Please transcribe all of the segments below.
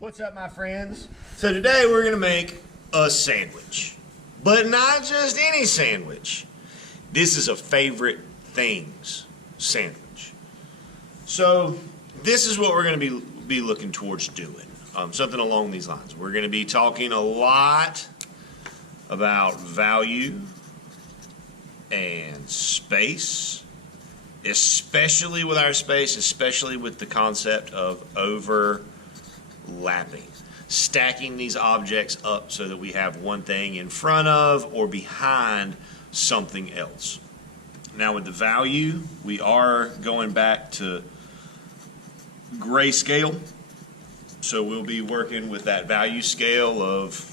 What's up, my friends? So today we're gonna make a sandwich, but not just any sandwich. This is a favorite things sandwich. So this is what we're gonna be looking towards doing. Something along these lines. We're gonna be talking a lot about value and space, especially with our space, especially with the concept of overlapping, stacking these objects up so that we have one thing in front of or behind something else. Now with the value, we are going back to Grayscale, so we'll be working with that value scale of,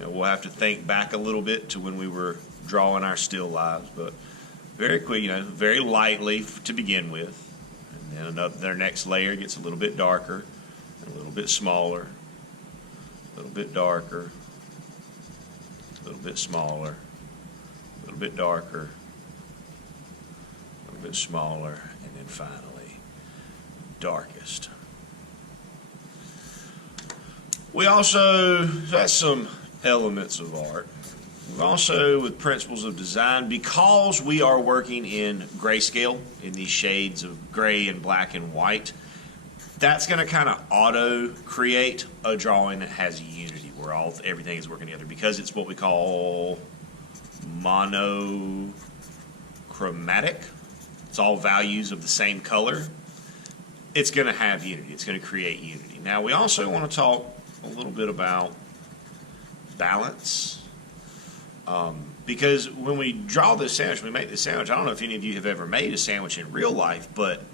we'll have to think back a little bit to when we were drawing our still lives, but very quick, very lightly to begin with. And then their next layer gets a little bit darker, a little bit smaller, a little bit darker, a little bit smaller, a little bit darker, a little bit smaller, and then finally, darkest. We also, that's some elements of art. We've also, with principles of design, because we are working in grayscale, in these shades of gray and black and white, that's going to kind of auto-create a drawing that has unity, where everything is working together, because it's what we call monochromatic. It's all values of the same color. It's going to have unity. It's going to create unity. Now, we also want to talk a little bit about balance. Because when we draw this sandwich, we make this sandwich, I don't know if any of you have ever made a sandwich in real life, but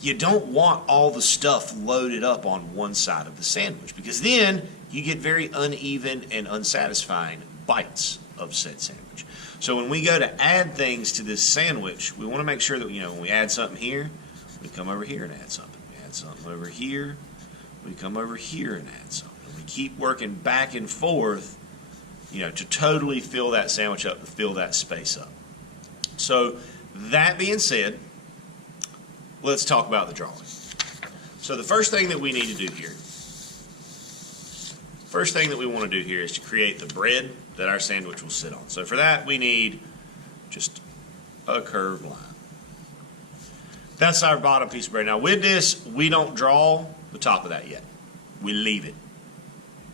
you don't want all the stuff loaded up on one side of the sandwich, because then you get very uneven and unsatisfying bites of said sandwich. So when we go to add things to this sandwich, we want to make sure that, when we add something here, we come over here and add something. We add something over here, we come over here and add something. And we keep working back and forth, to totally fill that sandwich up, to fill that space up. So that being said, let's talk about the drawing. So the first thing that we need to do here, first thing that we want to do here is to create the bread that our sandwich will sit on. So for that, we need just a curved line. That's our bottom piece of bread. Now with this, we don't draw the top of that yet. We leave it.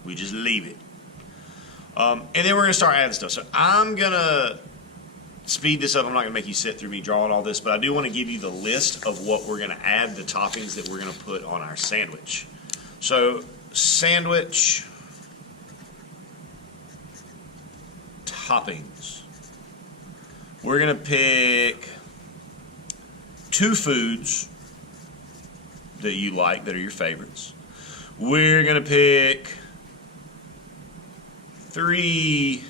We just leave it. And then we're going to start adding stuff. So I'm going to speed this up. I'm not going to make you sit through me drawing all this, but I do want to give you the list of what we're going to add, the toppings that we're going to put on our sandwich. So sandwich toppings. We're going to pick 2 foods that you like, that are your favorites. We're going to pick 3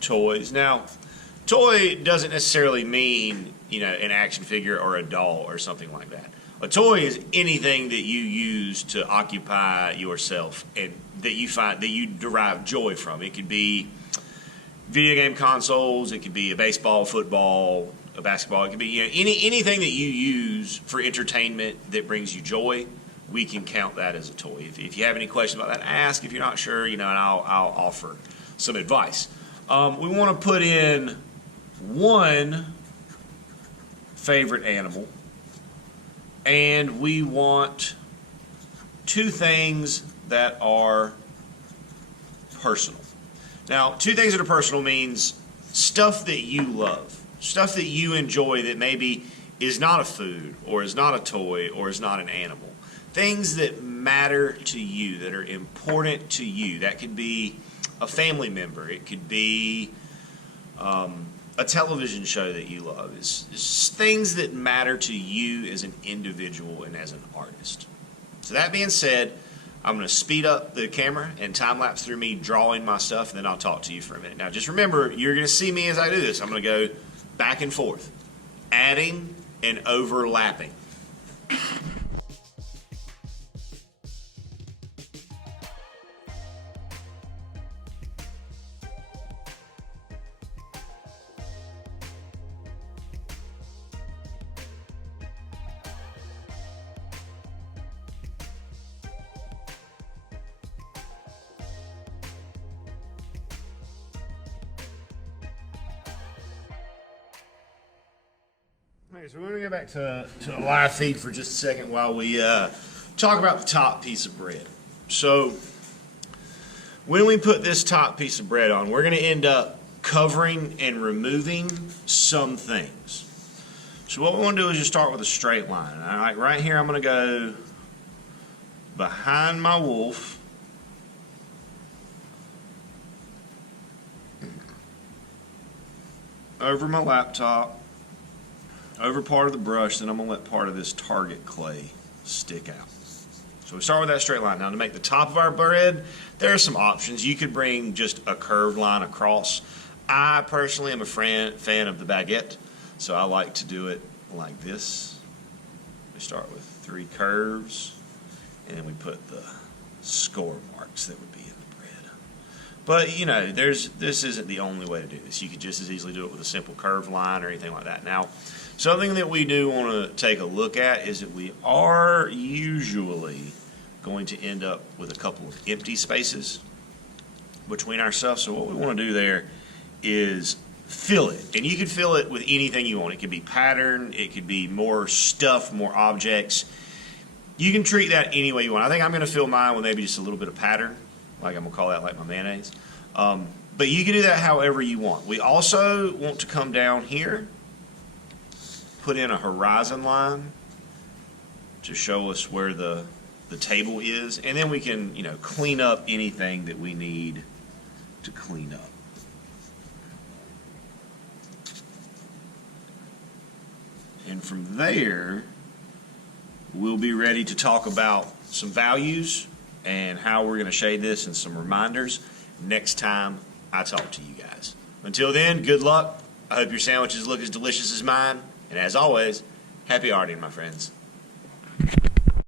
toys. Now, toy doesn't necessarily mean, an action figure or a doll or something like that. A toy is anything that you use to occupy yourself and that you find that you derive joy from. It could be video game consoles, it could be a baseball, football, a basketball, it could be anything that you use for entertainment that brings you joy. We can count that as a toy. If you have any questions about that, ask. If you're not sure, and I'll offer some advice. We want to put in 1 favorite animal, and we want 2 things that are personal. Now, 2 things that are personal means stuff that you love, stuff that you enjoy that maybe is not a food, or is not a toy, or is not an animal. Things that matter to you, that are important to you. That could be a family member. It could be a television show that you love. It's things that matter to you as an individual and as an artist. So that being said, I'm going to speed up the camera and time-lapse through me drawing my stuff, and then I'll talk to you for a minute. Now just remember, you're going to see me as I do this. I'm going to go back and forth, adding and overlapping. Okay, so we're going to go back to a live feed for just a second while we talk about the top piece of bread. So when we put this top piece of bread on, we're going to end up covering and removing some things. So what we want to do is just start with a straight line. All right, right here I'm going to go behind my wolf. Over my laptop, over part of the brush, then I'm going to let part of this target clay stick out. So we start with that straight line. Now to make the top of our bread, there are some options. You could bring just a curved line across. I personally am a fan of the baguette, so I like to do it like this. We start with 3 curves, and then we put the score marks that would be in the bread. But you know, this isn't the only way to do this. You could just as easily do it with a simple curved line or anything like that. Now, something that we do want to take a look at is that we are usually going to end up with a couple of empty spaces between ourselves. So what we want to do there is fill it. And you can fill it with anything you want. It could be pattern, it could be more stuff, more objects. You can treat that any way you want. I think I'm going to fill mine with maybe just a little bit of pattern. Like I'm going to call that like my mayonnaise. But you can do that however you want. We also want to come down here, put in a horizon line to show us where the table is, and then we can, you know, clean up anything that we need to clean up. And from there, we'll be ready to talk about some values and how we're going to shade this and some reminders next time I talk to you guys. Until then, good luck. I hope your sandwiches look as delicious as mine. And as always, happy arting, my friends.